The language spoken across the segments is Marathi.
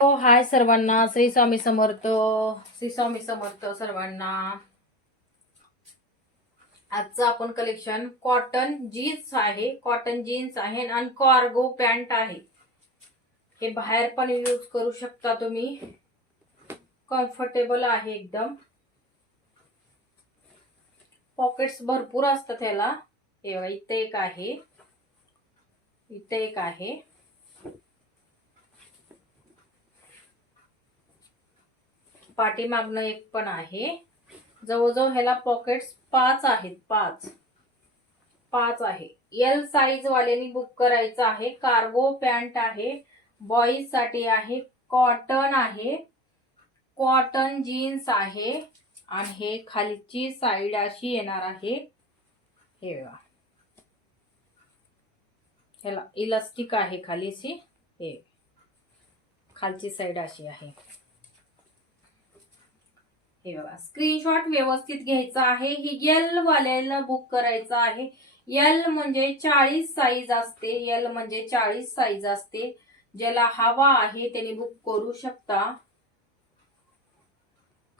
हो, हाय सर्वांना. श्री स्वामी समर्थ. श्री स्वामी समर्थ सर्वांना. आजचं आपण कलेक्शन कॉटन जीन्स आहे. कॉटन जीन्स आहे आणि कार्गो पॅन्ट आहे. हे बाहेर पण यूज करू शकता तुम्ही. कम्फर्टेबल आहे एकदम. पॉकेट्स भरपूर असतात ह्याला. हे बघा, इथे एक आहे, इथे एक आहे. पाठीमागनं एक पण आहे. जवळजवळ ह्याला पॉकेट्स 5 आहेत. 5 आहे. एल साईज वाल्यानी बुक करायचं आहे. कार्गो पॅन्ट आहे, बॉईज साठी आहे. कॉटन आहे, कॉटन जीन्स आहे आणि हे खालची साईड अशी येणार आहे. हे बघा, ह्याला इलास्टिक आहे खालीची. हे खालची साईड अशी आहे. हे बघा, स्क्रीनशॉट व्यवस्थित घ्यायचा आहे. ही एल वाल्याला बुक करायचं आहे. एल म्हणजे 40 साईज असते. एल म्हणजे 40 साईज असते. ज्याला हवा आहे त्याने बुक करू शकता.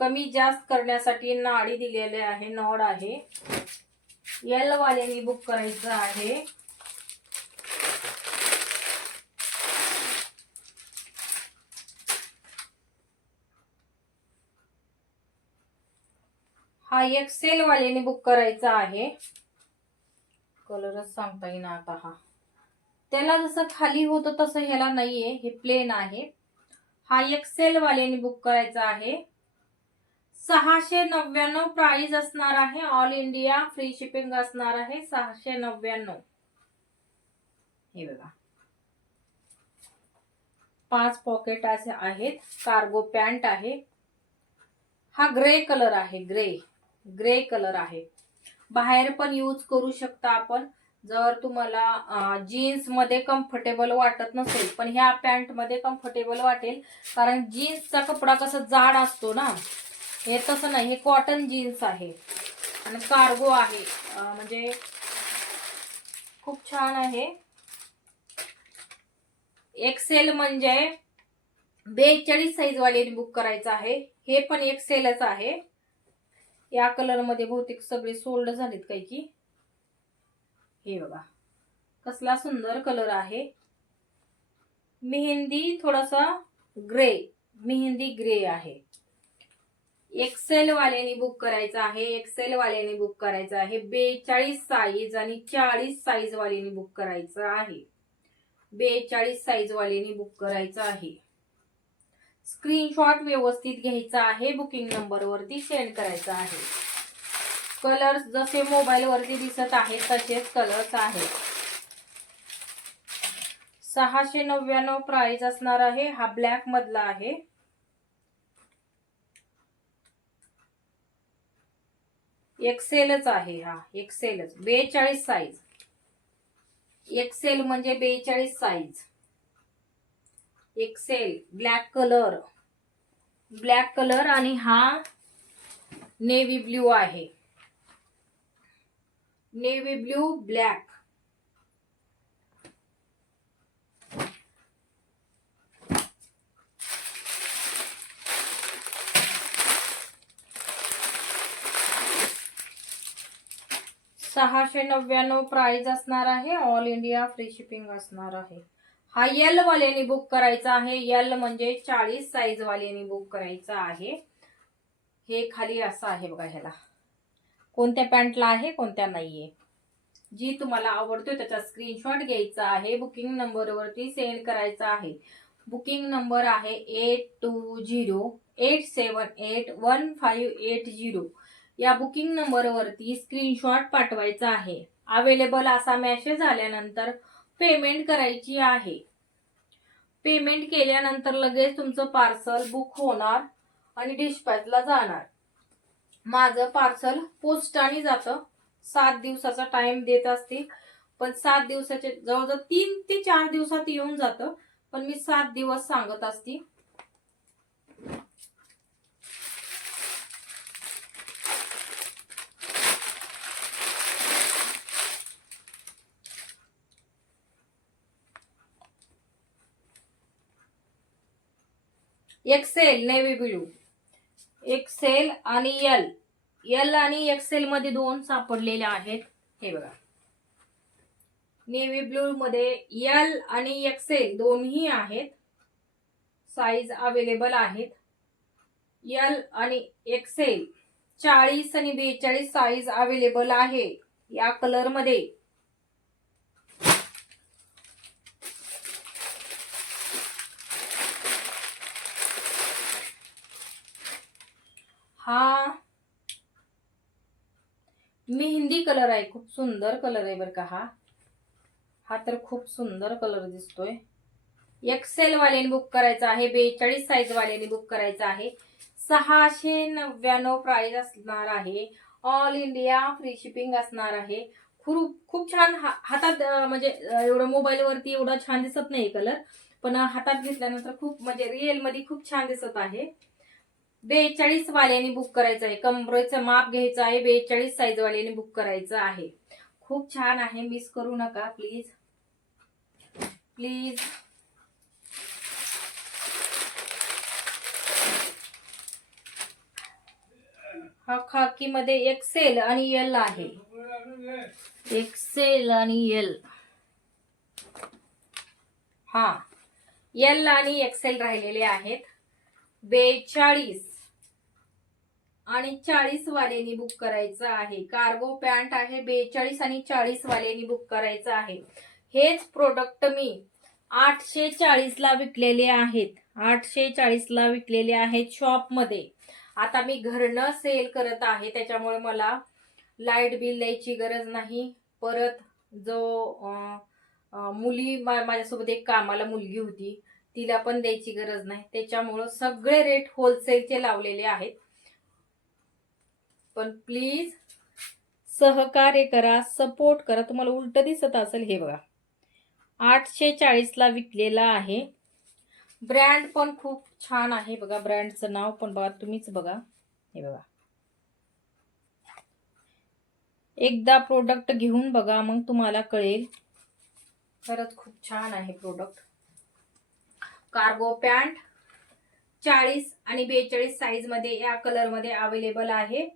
कमी जास्त करण्यासाठी नाडी दिलेले आहे, नॉड आहे. एल वाल्याने बुक करायचं आहे. हा एक्सेल वाल्याने बुक करायचा आहे. कलरच सांगता येईना आता. त्याला जसं खाली होतं तसं ह्याला नाहीये, हे प्लेन आहे. हा एक्सेल वाल्याने बुक करायचा आहे. 699 प्राइस असणार आहे. ऑल इंडिया फ्री शिपिंग असणार आहे. 699. हे बघा, 5 पॉकेट असे आहेत. कार्गो पॅन्ट आहे. हा ग्रे कलर आहे. ग्रे कलर आहे. बाहेर पण यूज करू शकता आपण. जर तुम्हाला जीन्स मध्ये कम्फर्टेबल वाटत नसेल, पण ह्या पॅन्ट मध्ये कम्फर्टेबल वाटेल. कारण जीन्सचा कपडा कसा जाड असतो ना, हे तसं नाही. हे कॉटन जीन्स आहे आणि कार्गो आहे. म्हणजे खूप छान आहे. एक्सेल म्हणजे 42 साईज वाल्याने बुक करायचं आहे. हे पण एक्सेलच आहे. या कलर मध्ये बहुतेक सगळे सोल्ड झालेत काही की. हे बघा, कसला सुंदर कलर आहे. मेहंदी थोडासा ग्रे, मेहंदी ग्रे आहे. एक्सेल वाल्याने बुक करायचं आहे. एक्सेल वाल्याने बुक करायचं आहे. 42 साईज आणि 40 साईज वाल्याने बुक करायचं आहे. 42 साईज वाल्याने बुक करायचं आहे. स्क्रीनशॉट व्यवस्थित घ्यायचा आहे. बुकिंग नंबर वरती सेंड करायचा आहे. कलर्स जसे मोबाईल वरती दिसत आहेत तसेच कलर्स आहेत. 699 प्राइस असणार आहे. हा ब्लॅक मधला आहे. एक्सेलच आहे. हा एक्सेलच, 42 साईज. एक्सेल म्हणजे 42 साईज. एक्सेल ब्लॅक कलर आणि हा नेव्ही ब्ल्यू आहे. Navy blue black. $699 प्राइस असणार आहे. ऑल इंडिया फ्री शिपिंग असणार आहे. हा एल वाल्याने बुक करायचा आहे. एल म्हणजे 40 साईज वाल्याने बुक करायचा आहे. हे खाली असं आहे बघा. ह्याला कोणत्या पॅन्टला आहे, कोणत्या नाहीये. जी तुम्हाला आवडतोय त्याचा स्क्रीनशॉट घ्यायचा आहे. बुकिंग नंबर वरती सेंड करायचा आहे. बुकिंग नंबर आहे 8208781580. या बुकिंग नंबर वरती स्क्रीनशॉट पाठवायचा आहे. अवेलेबल असा मेसेज आल्यानंतर पेमेंट करायची आहे. पेमेंट केल्यानंतर लगेच तुमचं पार्सल बुक होणार आणि डिस्पॅचला जाणार. माझं पार्सल पोस्टाने जातं. 7 दिवसाचा टाइम देत असते, पण 7 दिवसाचे जवळजवळ 3 ते 4 दिवसात येऊन जातं, पण मी 7 दिवस सांगत असते. एक्सेल नेव्ही ब्लू, एक्सेल आणि एल, एल आणि एक्सेल मध्ये दोन सापडलेले आहेत. हे बघा, नेव्ही ब्लू मध्ये एल आणि एक्सेल दोन्ही आहेत, साईज अवेलेबल आहेत. एल आणि एक्सेल 40 आणि 42 साईज अवेलेबल आहे या कलर मध्ये. हा मेहंदी कलर आहे, खूप सुंदर कलर आहे बरं का. हा तर खूप सुंदर कलर दिसतोय. एक्सेल वाल्याने बुक करायचा आहे, 42 साईज वाल्याने बुक करायचा आहे. 699 प्राइस असणार आहे. ऑल इंडिया फ्री शिपिंग असणार आहे. खूप खूप छान हातात म्हणजे एवढं मोबाईल वरती एवढा छान दिसत नाही कलर, पण हातात घेतल्यानंतर खूप म्हणजे रिअल मध्ये खूप छान दिसत आहे. 42 वाल्याने बुक करायचं आहे. कमरेचं माप घ्यायचं आहे. 42 साईज वाल्याने बुक करायचं आहे. खूप छान आहे, मिस करू नका प्लीज प्लीज. हा खाकी मध्ये एक्सेल आणि एल आहे, एक्सेल आणि एल. हा एल आणि एक्सेल राहिलेले आहेत. 42 आणि 40 वाल्यानी बुक करायचं आहे. कार्गो पॅन्ट आहे. 42 आणि 40 वाल्यानी बुक करायचं आहे. हेच प्रोडक्ट मी 840 ला विकलेले आहेत, 840 ला विकलेले आहेत शॉप मध्ये. आता मी घरनं सेल करत आहे, त्याच्यामुळे मला लाईट बिल द्यायची गरज नाही. परत जो मुली माझ्यासोबत एक कामाला मुलगी होती, तिला पण द्यायची गरज नाही. त्याच्यामुळं सगळे रेट होलसेलचे लावलेले आहेत. पण प्लीज सहकार्य करा, सपोर्ट करा. तुम्हाला उलट दिसत असेल, हे बघा 840 ला विकलेला आहे. ब्रँड पण खूप छान आहे बघा, ब्रँडचं नाव पण बघा, तुम्हीच बघा. हे बघा, एकदा प्रोडक्ट घेऊन बघा, मग तुम्हाला कळेल. खरंच खूप छान आहे प्रोडक्ट. कार्गो पॅन्ट 40 आणि 42 साईज मध्ये या कलर मध्ये अवेलेबल आहे.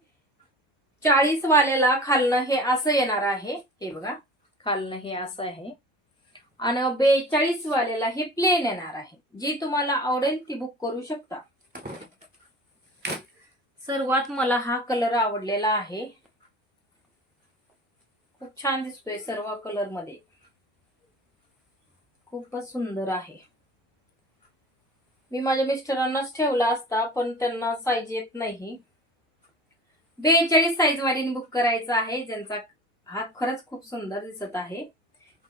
40 वाल्याला खालनं हे असं येणार आहे, हे बघा, खालनं हे असं आहे. आणि 42 वाल्याला हे प्लेन येणार आहे. जी तुम्हाला आवडेल ती बुक करू शकता. सर्वात मला हा कलर आवडलेला आहे, खूप छान दिसतोय सर्व कलर मध्ये, खूपच सुंदर आहे. मी माझ्या मिस्टरांनाच ठेवला असता, पण त्यांना साईज येत नाही. 42 साईज वालीने बुक करायचा आहे, ज्यांचा हा खरंच खूप सुंदर दिसत आहे.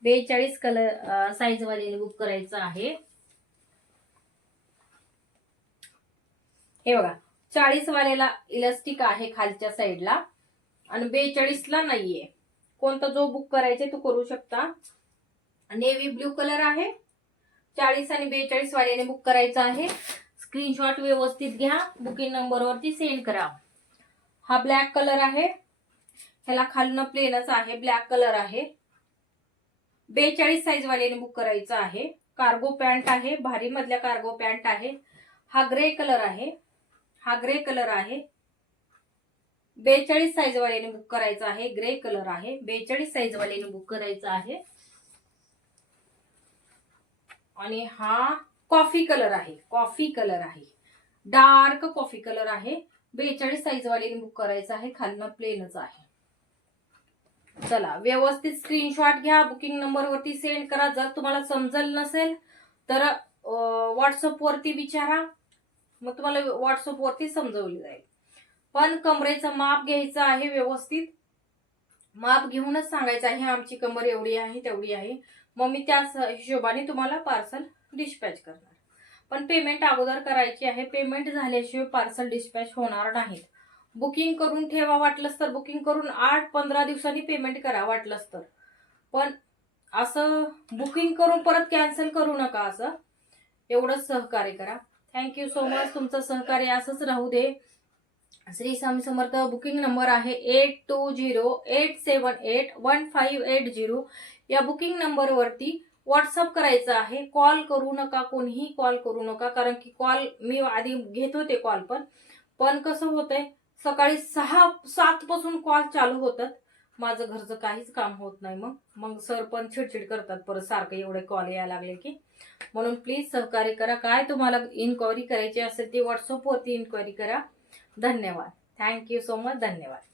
42 कलर साईज वालीने बुक करायचा आहे. हे बघा, 40 वाल्याला इलास्टिक आहे खालच्या साईडला आणि 42 ला नाहीये. कोणता जो बुक करायचा तो करू शकता. नेव्ही ब्ल्यू कलर आहे. 40 आणि 42 वाल्याने बुक करायचा आहे. स्क्रीनशॉट व्यवस्थित घ्या, बुकिंग नंबर वरती सेंड करा. हा ब्लॅक कलर आहे, ह्याला खालनं प्लेनच आहे, ब्लॅक कलर आहे. 42 साईज वाल्याने बुक करायचा आहे. कार्गो पॅन्ट आहे, भारी मधल्या कार्गो पॅन्ट आहे. हा ग्रे कलर आहे, हा ग्रे कलर आहे. 42 साईज वाल्याने बुक करायचा आहे. ग्रे कलर आहे, 42 साईज वाल्याने बुक करायचा आहे. आणि हा कॉफी कलर आहे, कॉफी कलर आहे, डार्क कॉफी कलर आहे. 42 साईज वाल्याने बुक करायचा आहे. खालनं प्लेनच आहे. चला, व्यवस्थित स्क्रीनशॉट घ्या, बुकिंग नंबर वरती सेंड करा. जर तुम्हाला समजलं नसेल तर व्हॉट्सअप वरती विचारा, मग तुम्हाला व्हॉट्सअप वरती समजवलं जाईल. पण कमरेचं माप घ्यायचं आहे, व्यवस्थित माप घेऊनच सांगायचं आहे, आमची कमर एवढी आहे तेवढी आहे. मग मी त्या हिशोबाने तुम्हाला पार्सल डिस्पॅच करणार. पण पेमेंट अगोदर करायची आहे. पेमेंट झाल्याशिवाय पार्सल डिस्पॅच होणार नाहीत. बुकिंग करून ठेवा, वाटलंच तर बुकिंग करून 8-15 दिवसांनी पेमेंट करा वाटलंच तर. पण असं बुकिंग करून परत कॅन्सल करू नका. असं एवढंच सहकार्य करा. Thank you so much. तुमचं सहकार्य असंच राहू दे. श्री स्वामी समर्थ. बुकिंग नंबर आहे 8208781580. या बुकिंग नंबर वरती व्हॉट्सअप करायचं आहे. कॉल करू नका, कोणीही कॉल करू नका, कारण की कॉल मी आधी घेत होते कॉल पण कसं होतंय सकाळी 6-7 पासून कॉल चालू होतात. माझं घरचं काहीच काम होत नाही. मग सर पण चिडचिड करतात परत सारखं एवढे कॉल यायला लागले की. म्हणून प्लीज सहकार्य करा. काय तुम्हाला इन्क्वायरी करायची असेल ती व्हॉट्सअपवरती इन्क्वायरी करा. धन्यवाद. Thank you so much. धन्यवाद.